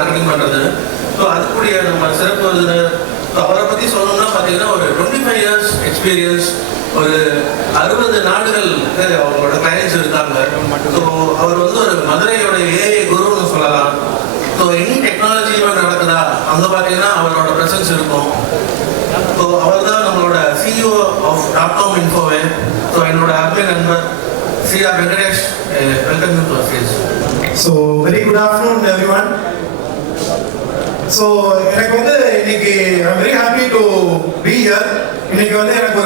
Targeting பண்ணுறது. So அதுக்குரிய நம்ம சிறப்பு விருந்தினர் அவரை பற்றி சொல்லணும்னா பார்த்தீங்கன்னா ஒரு 25 years எக்ஸ்பீரியன்ஸ், ஒரு 60 நாடுகள் அவங்களோட கிளைண்ட்ஸ் இருக்காங்க. ஸோ அவர் வந்து ஒரு மதுரையோட ஏஐ குருன்னு சொல்லலாம். ஸோ எனி டெக்னாலஜி நடக்குதா அங்கே பார்த்தீங்கன்னா அவரோட ப்ரெசன்ஸ் இருக்கும். ஸோ அவர் தான் நம்மளோட CEO ஆஃப் .com Infoவே. ஸோ என்னோட அருமை நண்பர் CR Venkatesh. Welcome to our stage. So very good afternoon everyone. So எனக்கு வந்து இன்னைக்கு I am very happy to be here. இன்னைக்கு வந்து எனக்கு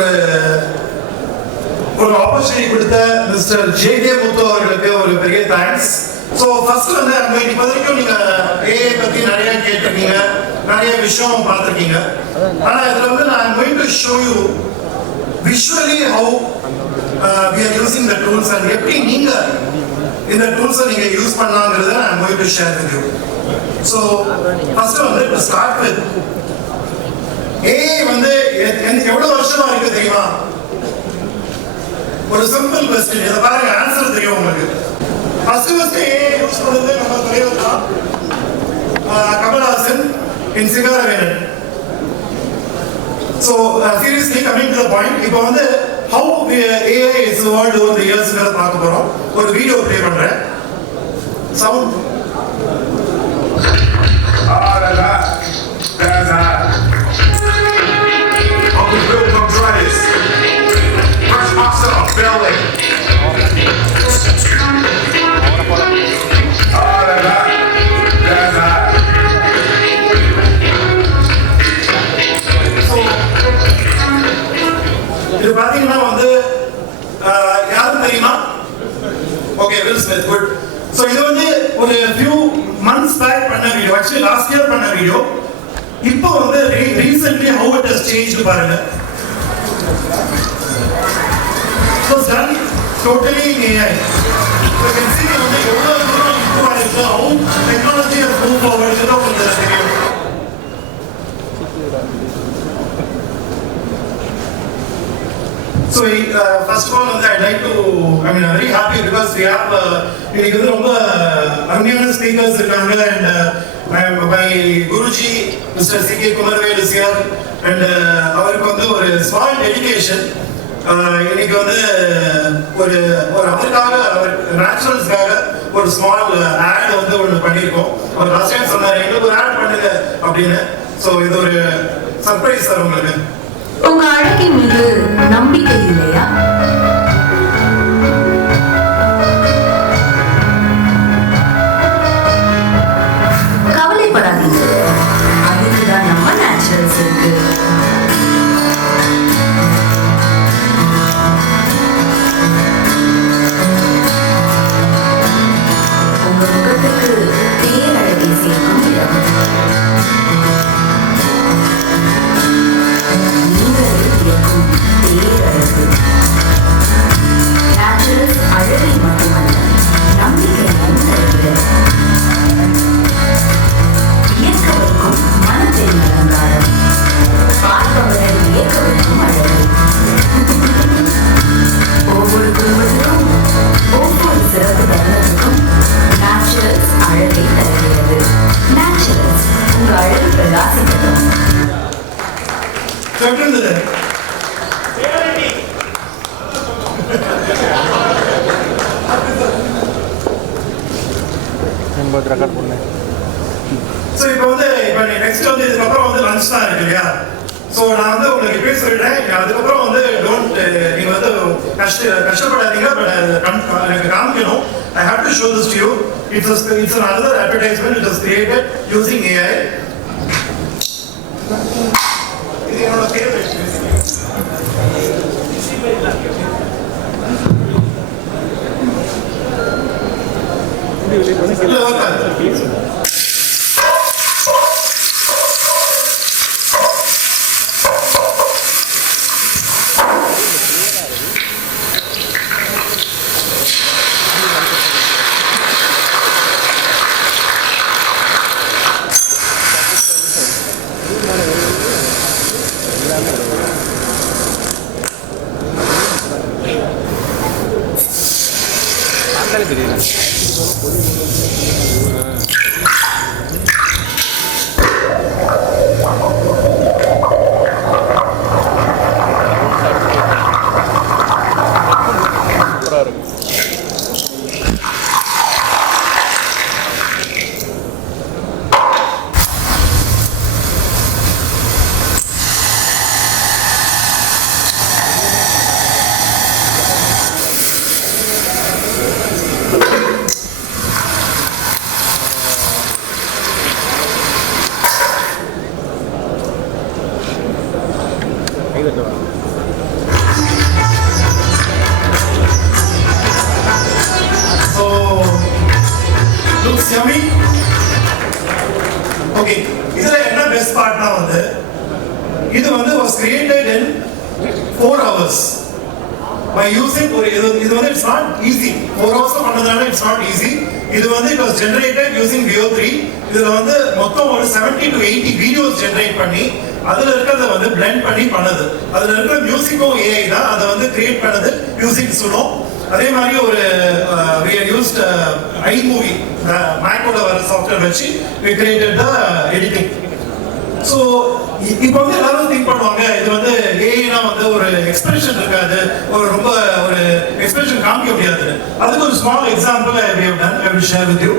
ஒரு ஆப்பர்ச்சுனிட்டி கொடுத்த மிஸ்டர் JK முத்து அவர்களுக்கு ஒரு பெரிய தேங்க்ஸ். ஸோ ஃபர்ஸ்ட் வந்து இப்போ வரைக்கும் நீங்கள் ஏஐ பற்றி நிறைய கேட்டிருக்கீங்க, நிறைய விஷயம் பார்த்துருக்கீங்க. ஆனால் இதில் வந்து நான் going to show you visually how we are using the tools and எப்படி நீங்கள் இந்த டூல்ஸை நீங்கள் யூஸ் பண்ணலாங்கிறத நான் going to share with you. So first வந்து டு ஸ்டார்ட் வித் ஏஐ வந்து எவ்வளோ வருஷமா இருக்கு தெரியுமா? ஒரு சிம்பிள் கொஸ்டின், இதை பாருங்க, ஆன்சர் தெரியும் உங்களுக்கு. ஃபர்ஸ்ட் ஏஐ யூஸ் பண்ணது நம்ம தலைவர் தான், Kamal Haasan in Singaravelan. So seriously coming to the point, இப்போ வந்து how AI is evolved over the years பார்க்க போறோம். ஒரு வீடியோ ப்ளே பண்றேன். Sound. Uncle Bill, come try this. Fresh pasta on belly. இது பாத்தீங்கன்னா வந்து யாரும் தெரியுமா? Okay, will Smith, good. So இது வந்து ஒரு ஃபியூ மந்த்ஸ் பேக் பண்ண வீடியோ, ஆக்சுவலி லாஸ்ட் இயர் பண்ண வீடியோ. இப்போ வந்து recently how it has changed பாருங்க. So done totally in AI. So you can see வந்து எவ்வளவு தூரம் improve ஆயிருக்கு, how technology has moved forward. இதுதான் உங்களுக்கு தெரியும். So first of all, I'd like to, I'm very happy because we have இன்னைக்கு வந்து ரொம்ப அருமையான ஸ்பீக்கர்ஸ் இருக்காங்க. and my Guruji Mr. CK Kumarvel is here, and அவருக்கு வந்து ஒரு ஸ்மால் டெடிகேஷன். இன்னைக்கு வந்து ஒரு அவருக்காக, அவர் நேச்சுரல்ஸ்க்காக ஒரு ஸ்மால் ஆட் வந்து ஒன்று பண்ணியிருக்கோம். அவர் லாஸ்ட் டைம் சொன்னார் எங்களுக்கு ஒரு ஆட் பண்ணுங்க அப்படின்னு. ஸோ இது ஒரு சர்ப்ரைஸ் சார் உங்களுக்கு. உங்க அழகின் மீது நம்பிக்கை இல்லையா? கவலைப்படாதீங்க, அதுக்குதான் நம்ம நேச்சுரல்ஸ் இருக்கு. உங்க முகத்துக்கு பேரழகை சேர்க்கும் இடம். நேச்சுரல்ஸ் அழகை மட்டுமல்ல, நம்பிக்கையும் தருகிறது. இயக்க வைக்கும் மனதின் அலங்காரம், பார்ப்பவரை இயக்க வைக்கும் அழகு. ஒவ்வொரு குடும்பத்திலும் ஒவ்வொரு சிறப்பு தருணத்துக்கும் நேச்சுரல்ஸ் அழகை தருகிறது. நேச்சுரல்ஸ் உங்க அழகு பிரகாசிக்கட்டும். ஸோ இப்போ வந்து நெக்ஸ்ட் வந்து இதுக்கப்புறம் வந்து லஞ்ச் தான் இருக்கு இல்லையா? ஸோ நான் வந்து உங்களுக்கு இப்பயே சொல்லிட்டேன், அதுக்கப்புறம் வந்து நீங்கள் வந்து கஷ்டப்படாதீங்க. பட் எனக்கு காமிக்கணும். I have to show this to you. It's another advertisement. It was created using AI. இது என்னோட favourite. So, looks yummy. Okay, இதுல என்ன பெஸ்ட் பார்ட்னா வந்து இது வந்து was created in 4 hours by using இது வந்து it's not easy 4 hours பண்ணதுனால it's not easy. இது வந்து it was generated using VO3. இதுல வந்து மொத்தம் ஒரு 70 to 80 வீடியோஸ் ஜெனரேட் பண்ணி அதுல இருக்கிறத வந்து blend பண்ணி பண்ணது. அதுல இருக்கிற மியூசிக்கும் AI தான் அதை வந்து கிரியேட் பண்ணது யூசிங் சுனோ. அதே மாதிரி ஒரு we had used iMovie மேக்கோட வர சாஃப்ட்வேர் வச்சு we created the editing. So இப்போ வந்து எல்லாரும் திங்க் பண்ணுவாங்க இது வந்து ஏஐனா வந்து ஒரு எக்ஸ்பிரஷன் இருக்காது, ஒரு ரொம்ப ஒரு எக்ஸ்பிரஷன் காமிக்க முடியாது. அதுக்கு ஒரு small example I have done, I will share with you.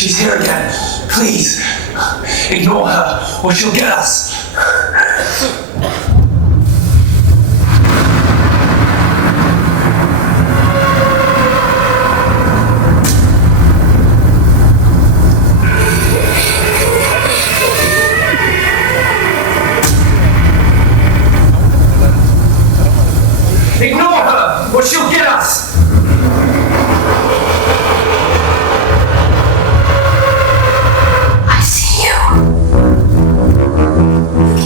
She's here again. Please, ignore her or she'll get us. Ignore her or she'll get us.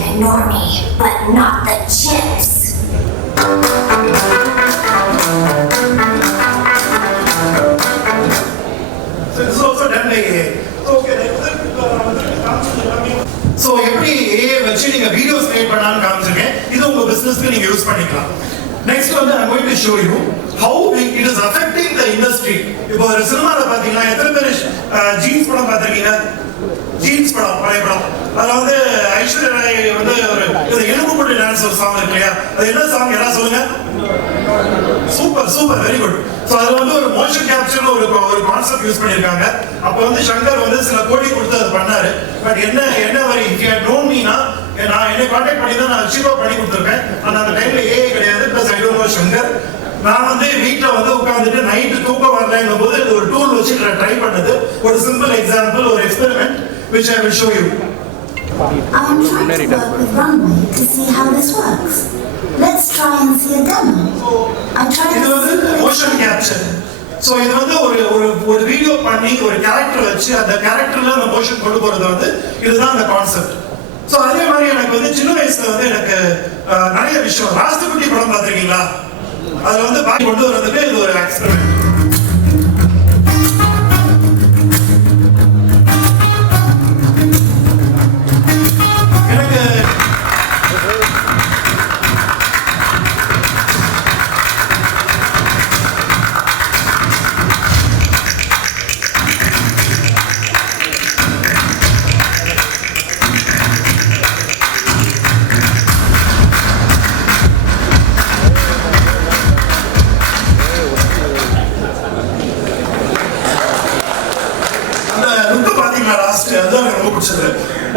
Ignore me, but not the chips. So this is also done by AI. So okay, so எப்படி AI வச்சு நீங்க videos create பண்ணலாம்னு காமிச்சிருக்கேன். இது உங்க பிசினஸ்க்கு நீங்க use பண்ணிக்கலாம். Next வந்து I'm going to show you how it is affecting the industry. இப்போ ஒரு சினிமால பாத்தீங்கன்னா எத்தனை பேர் ஜீன்ஸ் படம் பார்த்திருக்கீங்க? ஜீன்ஸ் படம், பழைய படம். அதுல வந்து ஐஸ்வர்யா ராய் வந்து ஒரு எலும்பு போட்டு டான்ஸ் ஒரு சாங் இருக்கு இல்லையா? அது என்ன சாங் யாராவது சொல்லுங்க? Super super, very good. So அதுல வந்து ஒரு மோஷன் கேப்சர் ஒரு கான்செப்ட் யூஸ் பண்ணியிருக்காங்க. அப்போ வந்து சங்கர் வந்து சில கோடி கொடுத்து அது பண்ணாரு. பட் என்ன வரி இஃப் யூ ஹேட் நோன் மீனா நான் என்னை கான்டாக்ட் பண்ணி தான் நான் சீப்பா பண்ணி கொடுத்துருப்பேன். ஆனால் அந்த டைம்ல ஏஐ கிடையாது, plus I don't know Shankar. நான் வந்து வீட்டில் வந்து உட்காந்துட்டு நைட்டு தூக்கம் வரலைங்கும் போது இது ஒரு டூல் வச்சு ட்ரை பண்ணது. ஒரு சிம்பிள் எக்ஸாம்பிள், ஒரு experiment which I will show you. I am trying to work with Runway to see how this works. Let's try and see a demo. I'm trying இது to வந்து motion capture. So இது வந்து ஒரு video பண்ணி ஒரு character வச்சு அந்த கேரக்டர்ல அந்த மோஷன் கொண்டு போறது வந்து இதுதான் அந்த கான்செப்ட். ஸோ அதே மாதிரி எனக்கு வந்து சின்ன வயசுல வந்து எனக்கு நிறைய விஷயம் ராஸ்தகுட்டி படம் பார்த்துருக்கீங்களா? அதுல வந்து பாக்கி கொண்டு வர்றதுக்கு இது ஒரு experiment.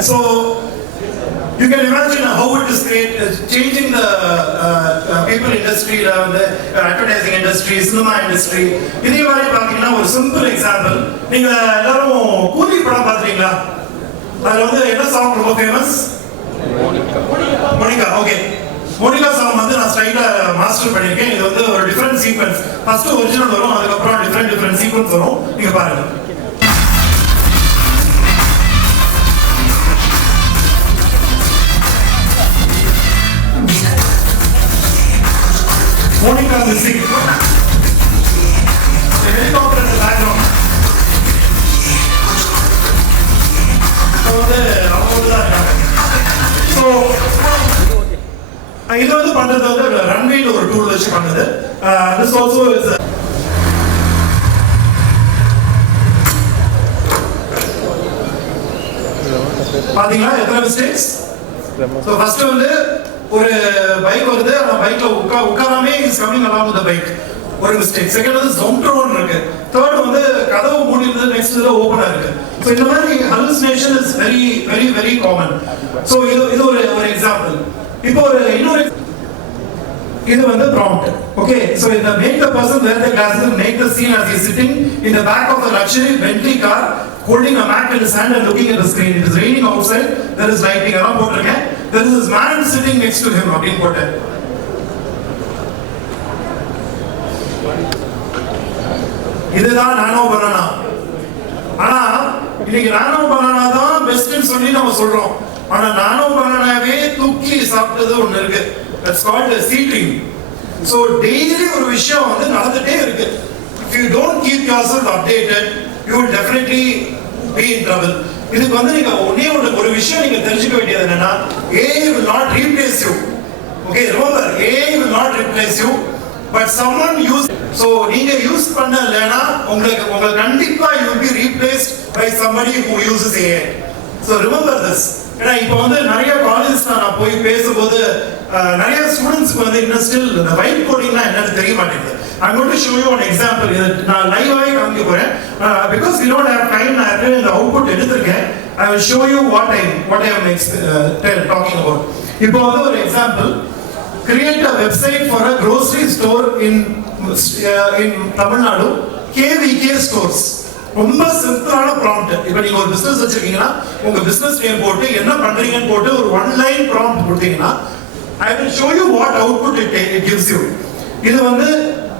So you can imagine how it is changing the people industry, the advertising industry, cinema industry. இதே மாதிரி பாத்தீங்கன்னா ஒரு சிம்பிள் எக்ஸாம்பிள், நீங்க எல்லாரும் கூலி படம் பாத்தீங்களா? அதுல வந்து என்ன சாங் ரொம்ப famous? Monica. Okay, Monica song வந்து நான் ஸ்டைலா மாஸ்டர் பண்ணிருக்கேன். இது வந்து ஒரு டிஃபரண்ட் சீக்வென்ஸ். ஃபர்ஸ்ட் ஒரிஜினல் வரும், அதுக்கப்புறம் டிஃபரண்ட் சீக்வென்ஸ் வரும். நீங்க பாருங்க. Monica missing. The helicopter in the background. So இது வந்து பண்றது வந்து ரன்வேல ஒரு டூல் வச்சு பண்ணுது. This also is பாத்தீங்களா எத்தனை மிஸ்டேக்ஸ்? So first வந்து ஒரு பைக் வருது, அந்த பைக்ல உட்காராமே is coming along with the bike, ஒரு மிஸ்டேக். செகண்ட் வந்து ஜோம்ட்ரோன் இருக்கு. தேர்ட் வந்து கதவு மூடி இருந்து நெக்ஸ்ட் இதுல ஓபனா இருக்கு. சோ இந்த மாதிரி hallucination is very very very common. So இது ஒரு எக்ஸாம்பிள். இப்போ இன்னொரு இது வந்து prompt. Okay, so in the make the person wear the glasses, make the scene as he is sitting in the back of the luxury Bentley car, holding a Mac in his hand and looking at the screen. It is raining outside. There is lighting. Around போட்டிருக்கேன். There is this man sitting next to him. அப்படின்னு போட்டேன். இதுதான் நானோ banana. ஆனா இன்னைக்கு நானோ banana தான் பெஸ்ட்னு சொல்லி நம்ம சொல்றோம். ஆனா நானோ பனானாவே தூக்கி சாப்பிட்டது ஒண்ணு இருக்கு. That's called a seedling. So daily ஒரு விஷயம் வந்து நடந்துட்டே இருக்கு. If you don't keep yourself updated, you will definitely be in trouble. இதுக்கு வந்து நீங்க ஒரு விஷயம் நீங்க தெரிஞ்சுக்க வேண்டியது என்னன்னா, AI will not replace you. Okay, remember, AI will not replace you, but someone use. So நீங்க யூஸ் பண்ணலனா உங்களுக்கு கண்டிப்பா you will be replaced by somebody who uses AI. So remember this. ஏன்னா இப்போ வந்து நிறைய காலேஜஸ் நான் போய் பேசும்போது நிறைய ஸ்டூடெண்ட்ஸ்க்கு வந்து இன்னும் ஸ்டில் இந்த வைட் கோடிங்னா என்னன்னு தெரிய மாட்டேங்குது. I'm going to show you an example. நான் லைவாவே காமிக்க போறேன். Because we don't have time, நான் அப்படியே இந்த அவுட்புட் எடுத்துருக்கேன். I will show you what I am talking about. இப்போ வந்து ஒரு example. Create a website for a grocery store in Tamil Nadu, KVK stores. ரொம்ப சிம்பிளான ப்ராம்ப்ட். இப்போ நீங்க ஒரு பிசினஸ் வச்சிருக்கீங்கன்னா உங்க பிசினஸ் நேம் போட்டு என்ன பண்றீங்கன்னு போட்டு ஒரு ஒன் லைன் ப்ராம்ப்ட் கொடுத்தீங்கன்னா I will show you what output it gives you. இது வந்து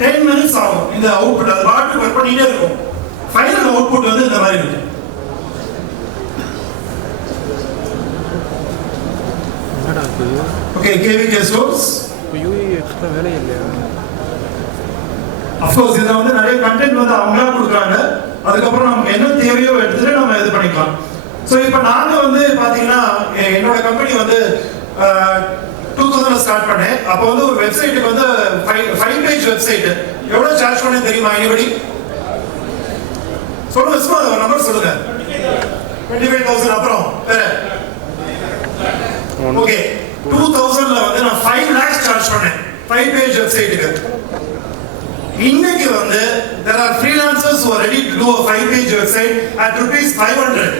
10 minutes ஆகும் இந்த அவுட்புட். அது பாட்டு ஒர்க் பண்ணிட்டே இருக்கும். ஃபைனல் அவுட்புட் வந்து இந்த மாதிரி இருக்கு. Okay, KVK stores. யூஏ எக்ஸ்ட்ரா வேலை இல்லையா? அஃப்கோர்ஸ் இதுல வந்து நிறைய கண்டென்ட் வந்து அவங்களா கொடுக்குறாங்க. அதுக்கப்புறம் நமக்கு என்ன தேவையோ எடுத்துட்டு நம்ம இது பண்ணிக்கலாம். ஸோ இப்போ நாங்க வந்து பாத்தீங்கன்னா என்னோட கம்பெனி வந்து 2000 ஸ்டார்ட் பண்ணேன். அப்போ வந்து ஒரு வெப்சைட்டுக்கு வந்து 5 பேஜ் வெப்சைட் எவ்வளவு சார்ஜ் பண்ண தெரியுமா? எனிபடி சொல்லுங்க, சும்மா ஒரு நம்பர் சொல்லுங்க. 25,000. அப்புறம் வேற ஓகே 2000ல வந்து நான் 5 lakhs சார்ஜ் பண்ணேன் 5 பேஜ் வெப்சைட்டுக்கு. இன்னைக்கு வந்து there are freelancers who are ready to do a 5 page website at rupees 500.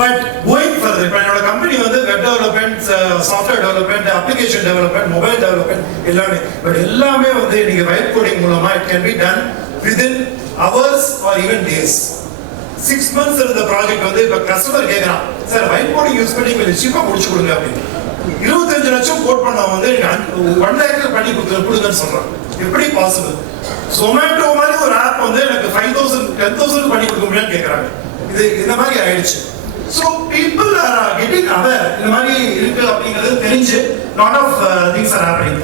But going further, இப்போ என்னோட கம்பெனி வந்து web development, software development, application development, mobile development எல்லாமே. பட் எல்லாமே வந்து நீங்க வைட் கோடிங் மூலமா it can be done within hours or even days. 6 months இருந்த project வந்து இப்போ கஸ்டமர் கேட்கறான், சார் வைட் கோடிங் யூஸ் பண்ணி கொஞ்சம் சீப்பா முடிச்சு கொடுங்க அப்படின்னு. 25 லட்சம் கோட் பண்ண வந்து 1 lakh பண்ணி கொடுங்கன்னு சொல்றான். எப்படி பாசிபிள்? Zomato மாதிரி ஒரு ஆப் வந்து எனக்கு 5,000 10,000 பண்ணி கொடுக்க முடியும்னு கேக்குறாங்க. இது இந்த மாதிரி ஆயிடுச்சு. So people are getting aware. இந்த மாதிரி இருக்கு அப்படிங்கிறது தெரிஞ்சு lot of things are happening.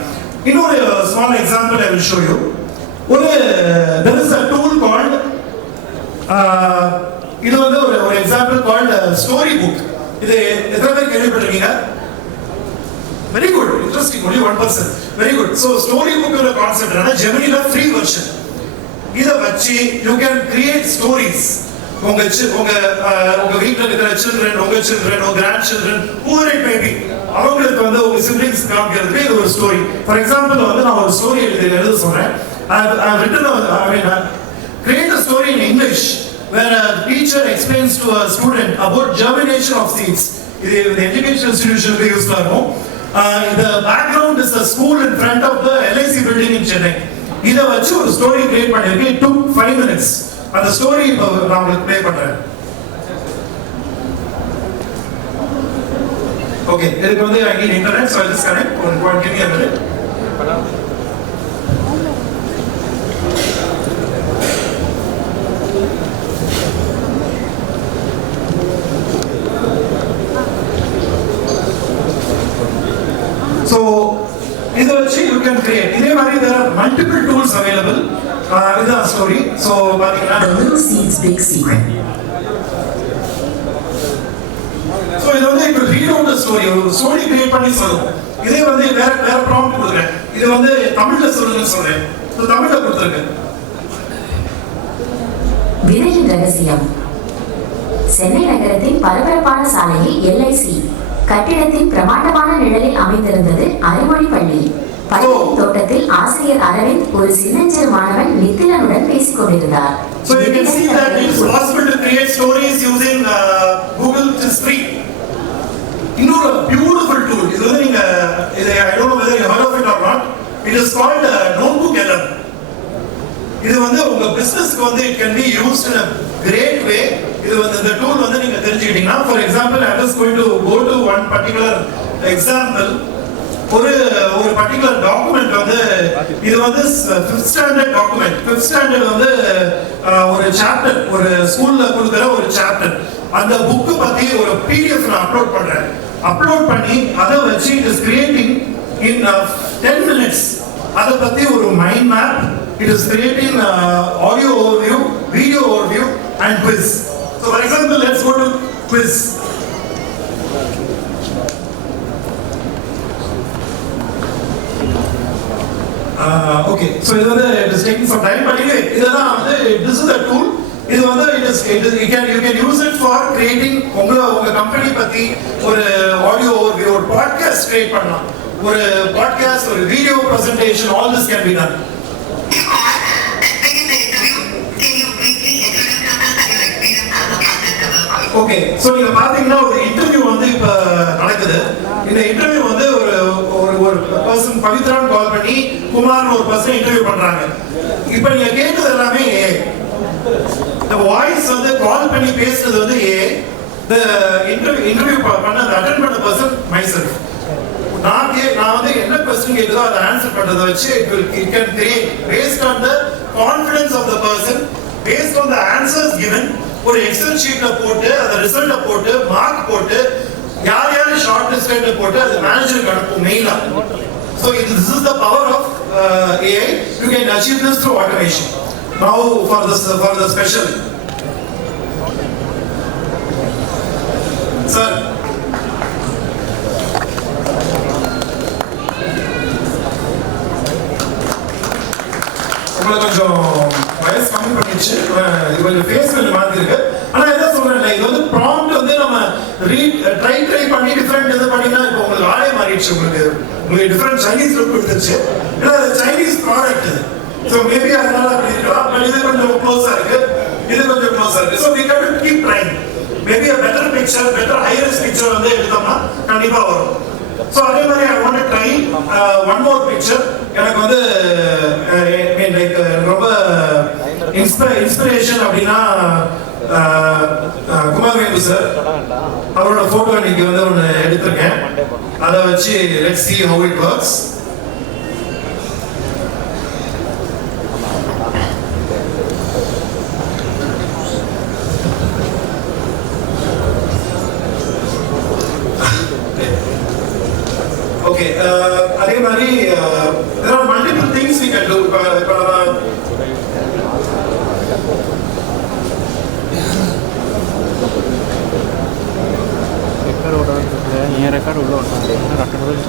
இன்னொரு small example I will show you. There is a tool called இது வந்து ஒரு example called story book. இது எத்தனை பேர் கேள்விப்பட்டிருக்கீங்க? Very good, interesting. Only 1%. Very good. So storybook is a concept. Rana Gemini la free version. இத வச்சு you can create stories. உங்க வீட்ல இருக்கிற children, உங்க grandchildren, whoever it may be, அவங்களுக்கு வந்து உங்க siblings காமிக்கிறதுக்கு இது ஒரு ஸ்டோரி. For example வந்து நான் ஒரு ஸ்டோரி எழுத சொல்றேன். I have written create a story in English where a teacher explains to a student about germination of seeds. இது education institution க்கு யூஸ் ஆகும். The background is the school in front of the LIC building in Chennai. இத வச்சு ஒரு story create பண்ணிருக்கேன். It took 5 minutes. அந்த story நான் உங்களுக்கு ப்ளே பண்றேன். ஓகே, இதுக்கு வந்து I need internet, so I'll just connect. Give me a minute. So இதை வச்சு you can create. இதே மாதிரி there are multiple tools available. இதுதான் ஸ்டோரி. So பாத்தீங்கன்னா The Little Seeds Big Secret. So இது வந்து இப்போ ரீட் அவுட் தி ஸ்டோரி, ஒரு ஸ்டோரி கிரியேட் பண்ணி சொல்லுங்க. இதே வந்து வேற ப்ராம்ப்ட் கொடுக்குறேன். இது வந்து தமிழ்ல சொல்லுங்கன்னு சொல்றேன். So தமிழ்ல கொடுத்துருக்கேன். விதையின் ரகசியம். சென்னை நகரத்தின் பரபரப்பான சாலையில் LIC கட்டிடத்தின் பிரமாண்டமான நிழலில் அமைந்திருந்தது அறிமொழி பள்ளி. பள்ளியின் தோட்டத்தில் ஆசிரியர் அரவிந்த் ஒரு சின்னஞ்சிறு மாணவன் நித்திலனுடன் பேசிக் கொண்டிருந்தார். So you can see that it is possible to create stories using Google. It is free. இன்னொரு beautiful tool. இது வந்து நீங்க I don't know whether you heard of it or not. It is called Notebook LM. இது வந்து உங்க பிசினஸ்க்கு வந்து it can be used in a great way. இது வந்து இந்த டூல் வந்து நீங்க தெரிஞ்சுக்கிட்டீங்கன்னா, for example, I was going to go to one particular example. ஒரு particular document வந்து இது வந்து 5th standard document. 5th standard வந்து ஒரு chapter, ஒரு ஸ்கூல்ல கொடுக்கிற ஒரு chapter. அந்த புக் பத்தி ஒரு PDF நான் அப்லோட் பண்றேன். அப்லோட் பண்ணி அதை வச்சு it is creating in 10 minutes அதை பத்தி ஒரு mind map. It is creating audio overview, video overview and quiz. So for example, let's go to quiz. Okay, so it is taking some time, but anyway, this is a tool. இது வந்து you can use it for creating உங்க company பத்தி ஒரு audio overview, ஒரு podcast create பண்ணலாம். ஒரு podcast, ஒரு video presentation, all this can be done. Okay, so நீங்க பாத்தீங்கன்னா ஒரு இன்டர்வியூ வந்து இப்ப நடக்குது. இந்த இன்டர்வியூ வந்து ஒரு பர்சன் பவித்ரான்னு கால் பண்ணி குமார்னு ஒரு பர்சன் இன்டர்வியூ பண்றாங்க. இப்ப நீங்க கேட்டது எல்லாமே the voice வந்து கால் பண்ணி பேசுறது வந்து the interview பண்ண அட்டெண்ட் பண்ண பர்சன் myself. நான் வந்து என்ன क्वेश्चन கேக்குதோ அதை ஆன்சர் பண்றத வச்சு it can create based on the confidence of the person, based on the answers given. ஒரு எக்ஸல் ஷீட்ல போட்டு அந்த ரிசல்ட்ட போட்டு மார்க் போட்டு யார் யார் ஷார்ட் லிஸ்ட்ல போட்டு அது மேனேஜருக்கு அனுப்பும் மெயிலா. So this is the power of AI. You can achieve this through automation. Now for the special. Sir. உங்களுக்கு கொஞ்சம் வயசு கம்மி பண்ணிடுச்சு, இது கொஞ்சம் ஃபேஸ் கொஞ்சம் மாத்திருக்கு. ஆனா என்ன சொல்றேன், இது வந்து ப்ராம்ப்ட் வந்து நம்ம ட்ரை பண்ணி டிஃபரெண்ட் இது பண்ணினா இப்போ உங்களுக்கு ஆளே மாறிடுச்சு. உங்களுக்கு டிஃபரெண்ட் சைனீஸ் லுக் கொடுத்துருச்சு. ஏன்னா சைனீஸ் ப்ராடக்ட் இது. ஸோ மேபி அதனால அப்படி இருக்கலாம். பட் இது கொஞ்சம் க்ளோஸா இருக்கு, இது கொஞ்சம் க்ளோஸா இருக்கு. So we can keep trying. Maybe better picture, better highest picture வந்து எடுத்தோம்னா கண்டிப்பா வரும். So அதே மாதிரி I want to try one more picture. எனக்கு வந்து லைக் ரொம்ப இன்ஸ்பிரேஷன் அப்படின்னா குமாரவேலு சார் அவரோட போட்டோ இன்னைக்கு வந்து ஒன்று எடுத்திருக்கேன். அதை வச்சு let's see how it works. Okay, அதே மாதிரி there are multiple things we can do.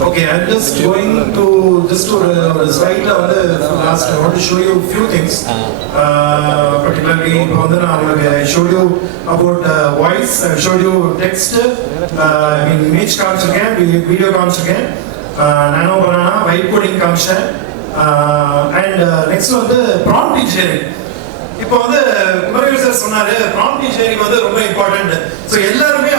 Okay, I'm just going to slide last. I want to show you a few things. Particularly, I showed you about voice. I showed you text, image காமிச்சிருக்கேன், video காமிச்சிருக்கேன், nano banana, white coding காமிச்சிட்டேன், and next வந்து prompt engineering. இப்போ வந்து Kumaravel sir சொன்னாரு prompt engineering வந்து ரொம்ப important. So எல்லாருமே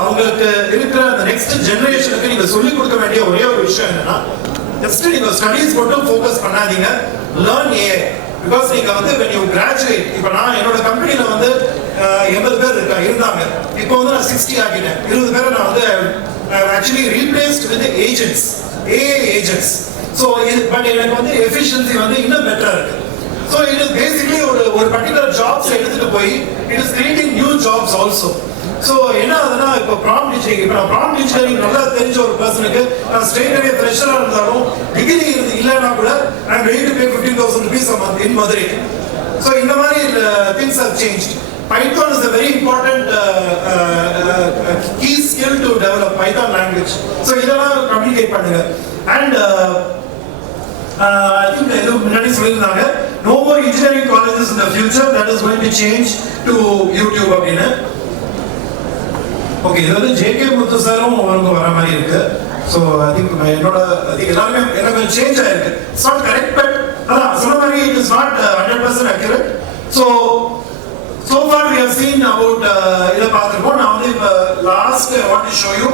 அவங்களுக்கு இருக்கிற அந்த நெக்ஸ்ட் ஜெனரேஷனுக்கு நீங்க சொல்லிக் கொடுக்க வேண்டிய ஒரே ஒரு விஷயம் என்னன்னா, ஜஸ்ட் நீங்க ஸ்டடீஸ் மட்டும் ஃபோக்கஸ் பண்ணாதீங்க, லேர்ன் AI. பிகாஸ் நீங்க வந்து when you graduate, இப்போ நான் என்னோட கம்பெனில வந்து 80 பேர் இருந்தாங்க. இப்போ வந்து நான் 60 ஆகிட்டேன். 20 பேரை நான் வந்து actually replaced with agents, AI agents. So but எனக்கு வந்து எஃபிஷியன்சி வந்து இன்னும் பெட்டரா இருக்கு. So it is basically ஒரு particular jobs எடுத்துட்டு போய் it is creating new jobs also. So என்ன ஆகுதுன்னா இப்போ prompt engineering, இப்போ prompt engineering நல்லா தெரிஞ்ச ஒரு பர்சனுக்கு நான் straight away fresher இருந்தாலும் டிகிரி இல்லைன்னா கூட I am ready to pay 15,000 rupees a month in Madurai. So இந்த மாதிரி things have changed. Python is a very important key skill to develop Python language. So இதெல்லாம் communicate பண்ணுங்க. And I think I முன்னாடி சொல்லிருந்தாங்க no more engineering colleges in the future, that is going to change to YouTube அப்படினு. Okay, இது வந்து JK முத்து சாரும் அவங்க வர மாதிரி இருக்கு. So I think என்னோட எல்லாமே எனக்கு சேஞ்ச் ஆயிருக்கு. It's not correct, but அதான் சொன்ன மாதிரி it is not 100% accurate. So far we have seen about இதை பார்த்துருக்கோம். நான் வந்து இப்போ last I want to show you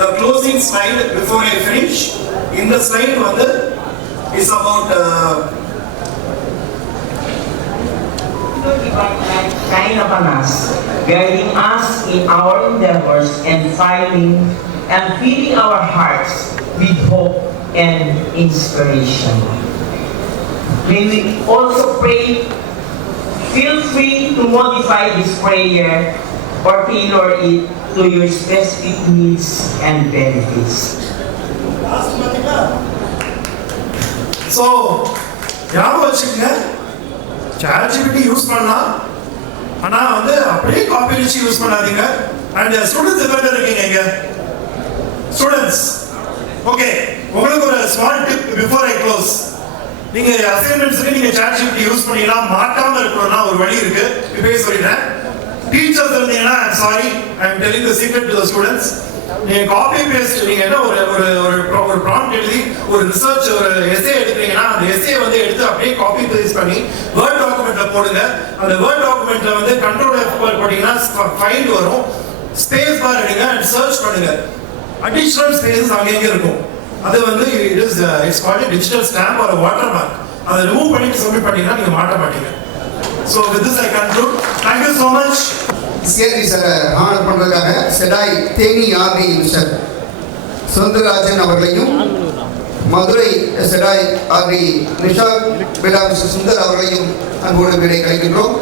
the closing slide before I finish. இந்த ஸ்லைட் வந்து is about kind upon us, guiding us in our endeavors and filling our hearts with hope and inspiration. May we also pray, feel free to modify this prayer or tailor it to your specific needs and benefits. So, ஞாபகம் வச்சுக்கங்க, ChatGPT use பண்ணலாம், ஆனா வந்து அப்படியே copy அடிச்சு use பண்ணாதீங்க. And students எத்தனை பேர் இருக்கீங்க இங்க? ஸ்டூடெண்ட்ஸ், ஓகே, உங்களுக்கு ஒரு small tip before I close. நீங்க அசைன்மெண்ட்ஸ்க்கு நீங்க ChatGPT யூஸ் பண்ணீங்கன்னா மாட்டாம இருக்கணும்னா ஒரு வழி இருக்கு. இப்பவே சொல்லிட்டேன். டீச்சர்ஸ் இருந்தீங்கன்னா sorry, I am telling the secret to the students. நீங்க காப்பி பேஸ்ட் நீங்க என்ன ஒரு ப்ராம்ப்ட் எழுதி ஒரு ரிசர்ச் ஒரு எஸ்ஏ எடுக்கிறீங்கன்னா அந்த எஸ்ஏ வந்து எடுத்து அப்படியே காப்பி பேஸ்ட் பண்ணி வேர்ட் டாக்குமெண்ட்ல போடுங்க. அந்த வேர்ட் டாக்குமெண்ட்ல வந்து கண்ட்ரோல் F போட்டீங்கன்னா ஃபைண்ட் வரும். ஸ்பேஸ் பார் எடுங்க அண்ட் சர்ச் பண்ணுங்க. அடிஷனல் ஸ்பேஸ் அங்கங்க இருக்கும். அது வந்து it's called digital stamp or watermark. அதை ரிமூவ் பண்ணிட்டு சப்மிட் பண்ணீங்கன்னா நீங்க மாட்ட மாட்டீங்க. So with this I conclude. Thank you so much. சிஆர்டி சாரை ஆனர் பண்ணுறதுக்காக செடாய் தேனி ஆர்டி மிஸ்டர் சுந்தரராஜன் அவர்களையும் மதுரை செடாய் ஆர்டி நிஷா பேடா மிஸ்டர் சுந்தர் அவர்களையும் அன்போடு விடை கழிக்கின்றோம்.